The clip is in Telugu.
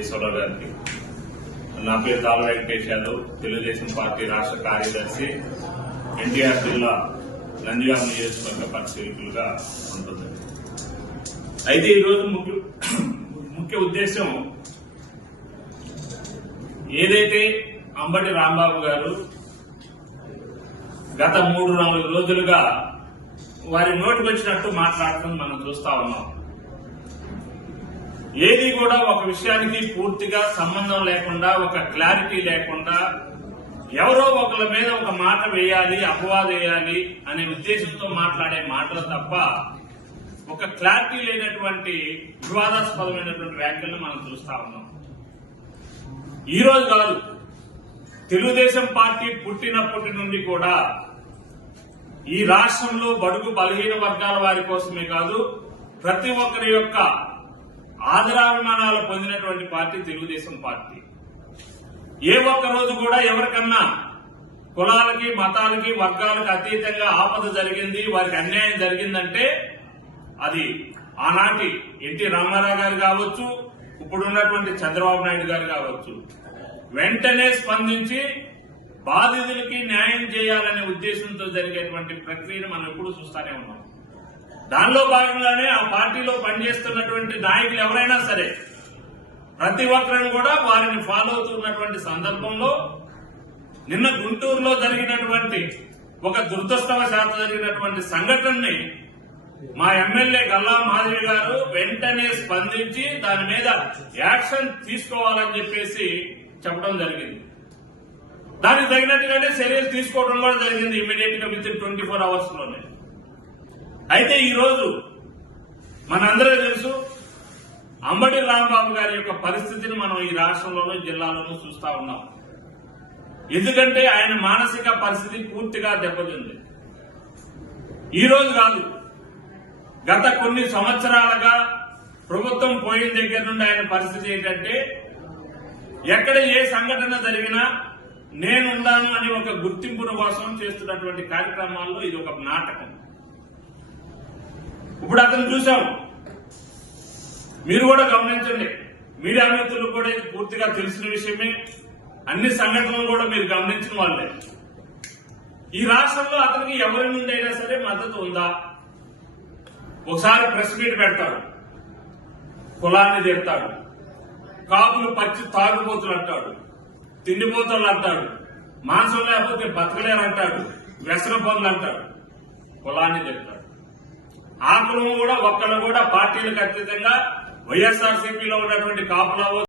ఈశ్వరరావు గారికి. నా పేరు తాళ వెంకటేష్ యాదవ్, తెలుగుదేశం పార్టీ రాష్ట్ర కార్యదర్శి, ఎన్టీఆర్ జిల్లా నంద్యాల నియోజకవర్గ పరిశీలకులుగా ఉంటుంది. అయితే ఈరోజు ముఖ్య ఉద్దేశం ఏదైతే అంబటి రాంబాబు గారు గత 3-4 రోజులుగా వారి నోటికి వచ్చినట్టు మాట్లాడటం మనం చూస్తా ఉన్నాం. ఏది కూడా ఒక విషయానికి పూర్తిగా సంబంధం లేకుండా, ఒక క్లారిటీ లేకుండా, ఎవరో ఒకళ్ళ మీద ఒక మాట వేయాలి, అపవాదు వేయాలి అనే ఉద్దేశంతో మాట్లాడే మాటలు తప్ప ఒక క్లారిటీ లేనటువంటి వివాదాస్పదమైనటువంటి వ్యాఖ్యలను మనం చూస్తా ఉన్నాం. ఈ రోజు కాదు, తెలుగుదేశం పార్టీ పుట్టినప్పటి నుండి కూడా ఈ రాష్ట్రంలో బడుగు బలహీన వర్గాల వారి కోసమే కాదు, ప్రతి ఒక్కరి యొక్క ఆదరాభిమానాలు పొందినటువంటి పార్టీ తెలుగుదేశం పార్టీ. ఏ ఒక్క రోజు కూడా ఎవరికన్నా కులాలకి, మతాలకి, వర్గాలకు అతీతంగా ఆపద జరిగింది, వారికి అన్యాయం జరిగిందంటే అది ఆనాటి ఎన్టీ రామారావు గారు కావచ్చు, ఇప్పుడున్నటువంటి చంద్రబాబు నాయుడు గారు కావచ్చు, వెంటనే స్పందించి బాధితులకి న్యాయం చేయాలనే ఉద్దేశంతో జరిగేటువంటి ప్రక్రియను మనం ఎప్పుడు చూస్తూనే ఉన్నాం. దానిలో భాగంగానే ఆ పార్టీలో పనిచేస్తున్నటువంటి నాయకులు ఎవరైనా సరే ప్రతి ఒక్కరిని కూడా వారిని ఫాలో అవుతున్నటువంటి సందర్భంలో నిన్న గుంటూరులో జరిగినటువంటి ఒక దురదృష్టవశాత్తు జరిగినటువంటి సంఘటనని మా ఎమ్మెల్యే గల్లా మాధవి గారు వెంటనే స్పందించి దాని మీద యాక్షన్ తీసుకోవాలని చెప్పేసి చెప్పడం జరిగింది. దానికి తగినట్టుగానే చర్యలు తీసుకోవడం కూడా జరిగింది ఇమీడియట్ గా విత్ ఇన్ 24 hours లోనే. అయితే ఈ రోజు మనందరూ తెలుసు, అంబటి రాంబాబు గారి యొక్క పరిస్థితిని మనం ఈ రాష్ట్రంలోనూ జిల్లాలోనూ చూస్తా ఉన్నాం. ఎందుకంటే ఆయన మానసిక పరిస్థితి పూర్తిగా దెబ్బతింది. ఈ రోజు కాదు, గత కొన్ని సంవత్సరాలుగా ప్రభుత్వం పోయిన దగ్గర నుండి ఆయన పరిస్థితి ఏంటంటే, ఎక్కడ ఏ సంఘటన జరిగినా నేనున్నాను అని ఒక గుర్తింపుల కోసం చేస్తున్నటువంటి కార్యక్రమాల్లో ఇది ఒక నాటకం. ఇప్పుడు అతను చూశాం, మీరు కూడా గమనించండి, మీడియా మిత్రులు కూడా ఇది పూర్తిగా తెలిసిన విషయమే. అన్ని సంఘటనలు కూడా మీరు గమనించిన వాళ్ళే. ఈ రాష్ట్రంలో అతనికి ఎవరి నుండి అయినా సరే మద్దతు ఉందా? ఒకసారి ప్రెస్ మీట్ పెడతాడు, కులాన్ని తిడతాడు, కాపులు పచ్చి తాగుబోతులు అంటాడు, తిండిపోతులు అంటాడు, మాంసం లేకపోతే బతకలేరు అంటాడు, వ్యసన పనులు అంటాడు, కులాన్ని తిడతాడు. ఆ కులం కూడా ఒక్కళ్ళు కూడా పార్టీలకు అతీతంగా వైఎస్ఆర్సీపీలో ఉన్నటువంటి కాపుల